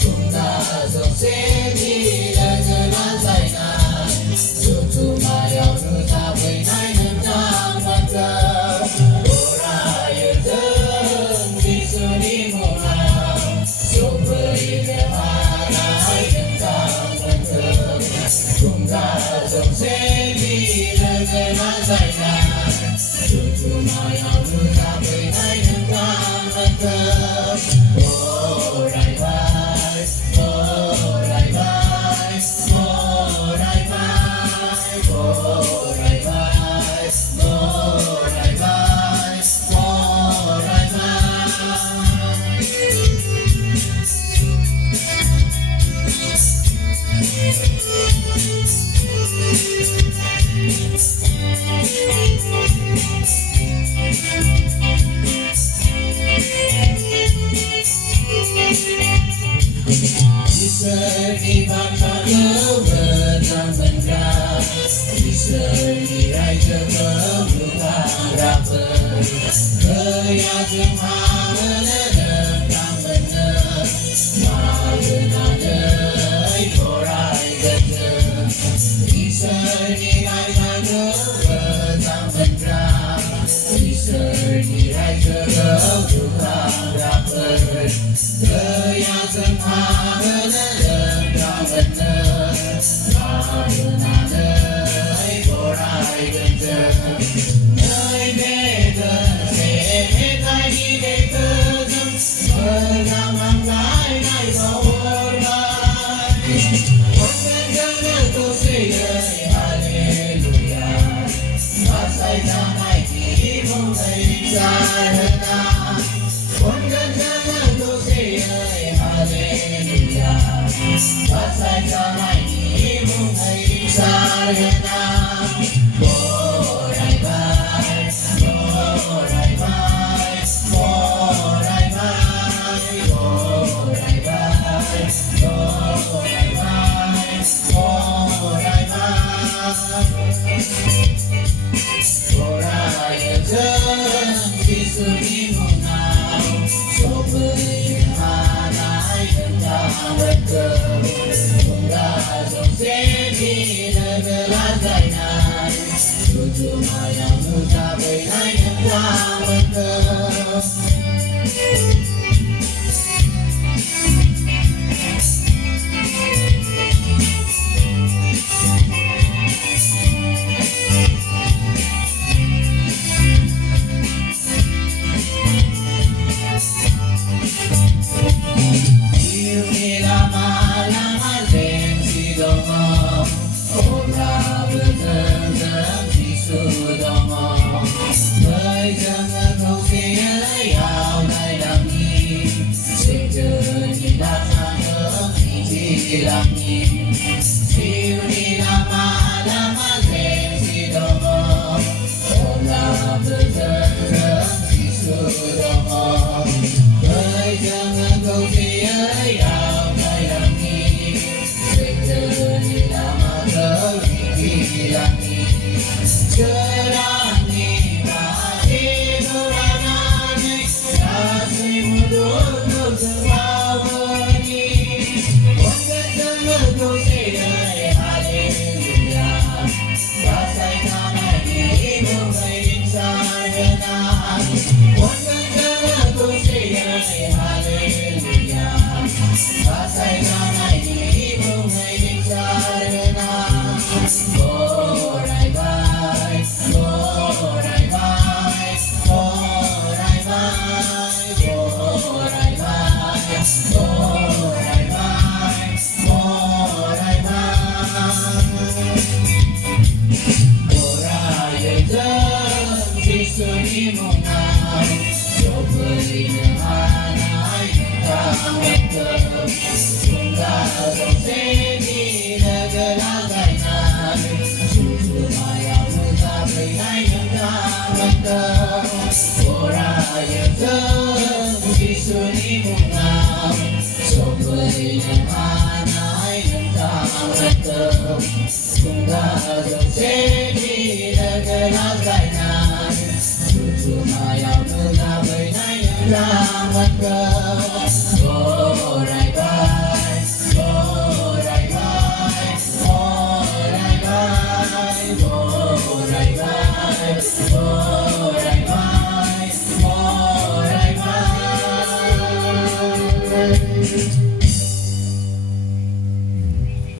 chúng ta dòng sẽ đi là người lá dài ngàn dù dù mà yêu nước ta với nay nước ta vẫn cơ ora yêu thương đi xưa đi mùa nào sống với đẹp hai nước ta vẫn cơ chúng ta dòng sẽ đi là người lá dài ngàn dù dù mà yêu nước ta với nay nước ta vẫn cơ Đi bắt ta nhớ về trong mình ra đi sơi đi ai chờ mơ mưa ta ra về hơi à chừng hà lên trong mình mà người ta đời có ai gần đi sơi đi ai ta nhớ về trong mình ra đi sơi đi ai chờ mưa ta ra về hơi à chừng hà lên Hãy subscribe Thank